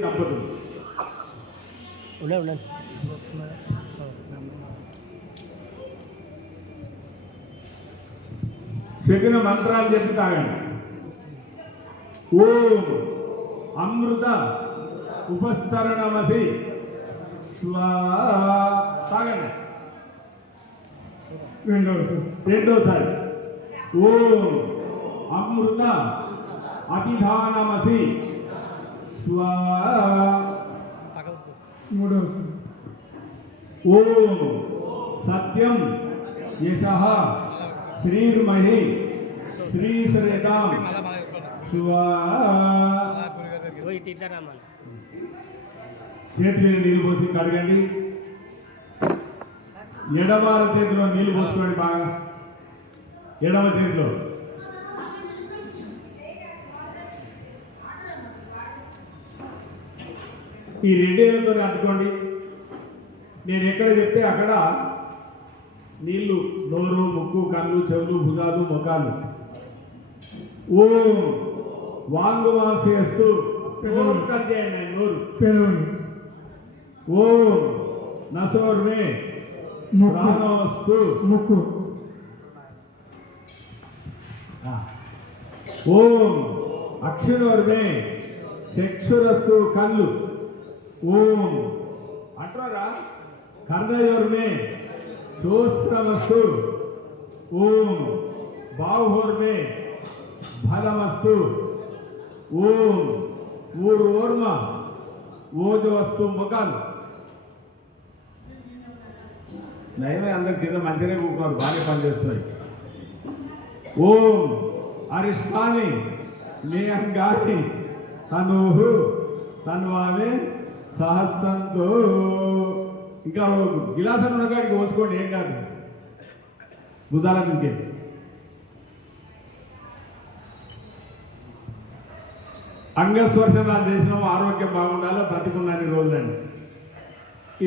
తప్పదు ఉండండి. ఉండండి మంత్రాలు చెప్పి తాగండి. ఓం అమృత ఉపస్తరణమసి. స్వా తాగండి. రెండోసారి రెండోసారి. ఓం అమృత అభిధానమసి. మూడవ మూడోసారి ఓం సత్యం. యశ. శ్రీర్మహి శ్రీశ్రేతాం. శివా. ఇగో నీళ్ళు పోసి కడగండి. ఎడమ చేతిలో నీళ్ళు పోసుకోండి బాగా. ఎడమ చేతిలో. ఈ రెండేళ్ళతో అట్టుకోండి నేను ఎక్కడ చెప్తే అక్కడ నీళ్ళు నోరు ముక్కు కళ్ళు చెవులు భుజాలు ముఖాలు. ఓం వాంగువాసేస్తూ. నోరు కట్ చేయండి నోరు. పెదవులు. ఓం నసోర్మే. ముక్కు. ఓం చక్షురస్తు కళ్ళు. ఓం. అంటారా కర్ణయోర్మే దోస్త్రమస్తు. ఓం. బాహోర్మే ఫలమస్తు ఓం. ఊరు ఓర్మ ఓజవస్తు ముఖాలు. నయమే అందరి కింద మంచిగా కూర్చున్నారు బాగా పనిచేస్తున్నాయి. ఓం. అరిష్టాని తను తనుహు ఆమె సహస్రంతో ఇంకా ఓ గిలాసం ఉన్నకాడికి పోసుకోండి ఏం కాదు. భుజాల మీదకి. అంగస్పర్శనాలు చేసినాము ఆరోగ్యం బాగుండాలో బ్రతికున్నాను రోజులండి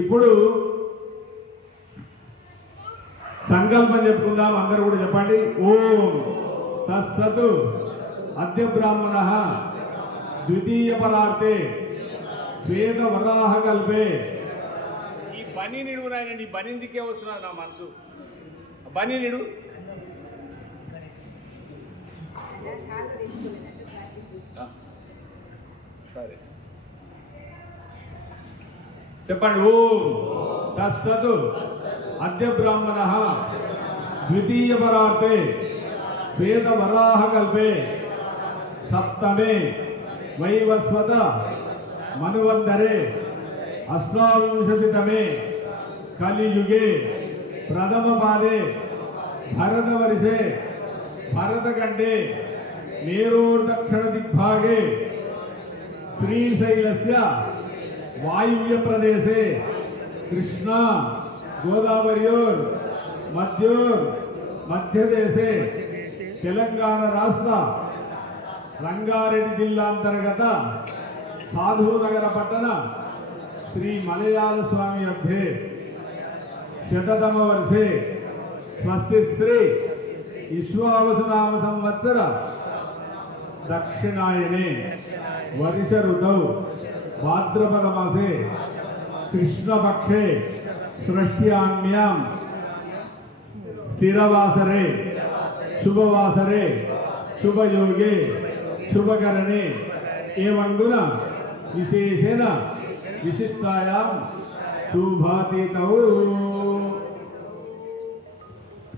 ఇప్పుడు సంకల్పం చెప్పుకుందాం అందరూ కూడా చెప్పండి. ఓం తస్సతు అద్య బ్రాహ్మణ ద్వితీయ పరార్థే. స్వేద వరాహ కల్పే. ఈ బని నిడుగు నాయనండి ఈ బని దిక్కే నా మనసు. బని నిడు. సరే. చెప్పండి ఓం తస్సతు. అద్య బ్రాహ్మణ. ద్వితీయ పరార్థే వేద వరాహ కల్పే. సప్తమే. వైవస్వత మనువందరే అష్టావింశతితమే కలియుగే ప్రథమ పాదే భరతవర్షే భరతఖండే నేరోర్దక్షిణ దిగ్భాగే శ్రీశైలస్య వాయువ్య ప్రదేశే కృష్ణా గోదావరియోర్ మధ్యోర్ మధ్యదేశే తెలంగాణ రాష్ట్ర రంగారెడ్డి జిల్లా అంతర్గత సాధునగర పట్టణ శ్రీ మలయాళ స్వామి అభ్యే. శతతమ వర్షే స్వస్తి శ్రీ విశ్వావసునామ సంవత్సర. దక్షిణాయనే. వర్ష ఋతౌ. భాద్రపద మాసే కృష్ణపక్షే. షష్ఠ్యామ్యాం స్థిరవాసరే. శుభవాసరే. శుభయోగే. శుభకరణే. ఏమంగున విశేషేణ విశిష్టాయాం శుభాతీతౌ.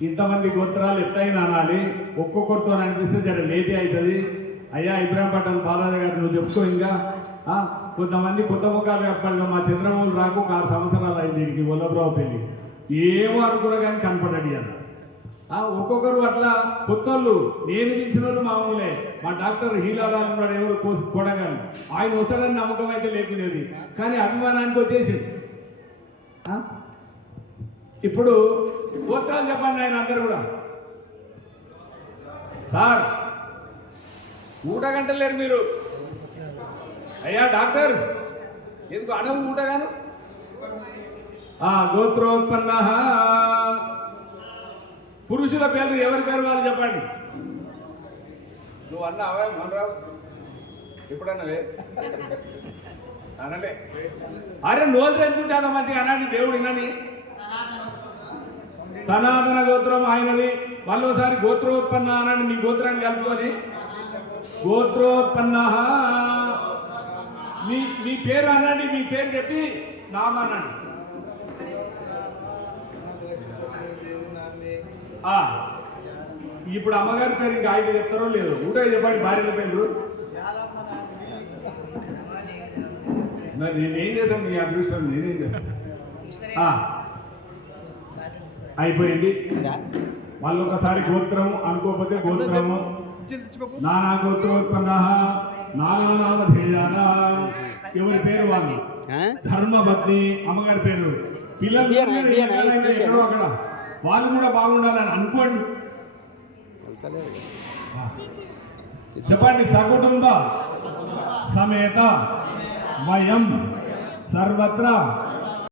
ఇంతమంది గోత్రాలు ఎట్లయినా అనాలి ఒక్కొక్కరితో అనిపిస్తే జర లేట్ అవుతుంది అయ్యా ఇబ్రాహీంపట్నం బాలాజీ గారు నువ్వు చెప్పుకో ఇంకా. కొంతమంది కొత్త ముఖాలు చెప్పండి మా చంద్రమౌళి రాకు ఒక ఆరు సంవత్సరాలు అయింది దీనికి వల్లభరావు పెళ్ళి ఏమో అనుకున్నా కానీ కనపడడి ఒక్కొక్కరు అట్లా కొత్తోళ్ళు నేను పిలిచిన వాళ్ళు మామూలే మా డాక్టర్ హీలారాలు ఉన్నాడు ఎవరు కోసి కొడగాలి ఆయన వస్తాడని నమ్మకం అయితే లేకునేది. కానీ అభిమానానికి వచ్చేసి ఇప్పుడు గోత్రాలు చెప్పండి ఆయన అందరు కూడా. సార్ ఊట గంటలేరు మీరు. అయ్యా డాక్టర్ ఎందుకు అడవు ఊటగాను? ఆ గోత్రోత్పన్న పురుషుల పేర్లు ఎవరి పేరు వాళ్ళు చెప్పండి. నువ్వు అన్నావా మనరావు ఎప్పుడన్నావే అనలే అరే నోరు ఎంతుంటే అంత మంచిగా అనండి దేవుడు వినని సనాతన గోత్రం ఆయనది. మళ్ళీ ఒకసారి గోత్రోత్పన్న అనండి మీ గోత్రాన్ని కలుపుకొని గోత్రోత్పన్న మీ మీ పేరు అనండి మీ పేరు చెప్పి నామనండి. ఇప్పుడు అమ్మగారి పేరు ఇంకా ఆయన చెప్తారో లేదు? ఊటే చెప్పండి భార్యల పేరు మరి నేనేం చేశాను మీ అదృష్టం? నేనేం ఆ, అయిపోయింది. మళ్ళీ ఒకసారి గోత్రం అనుకోకపోతే గోత్రము. నానా గోత్రోత్పన్న ఎవరి పేరు వాళ్ళు? ధర్మపత్ని అమ్మగారి పేరు. పిల్లలు అక్కడ. వాళ్ళు కూడా బాగుండాలని అనుకోండి. చెప్పండి సకుటుంబ సమేత వయం సర్వత్ర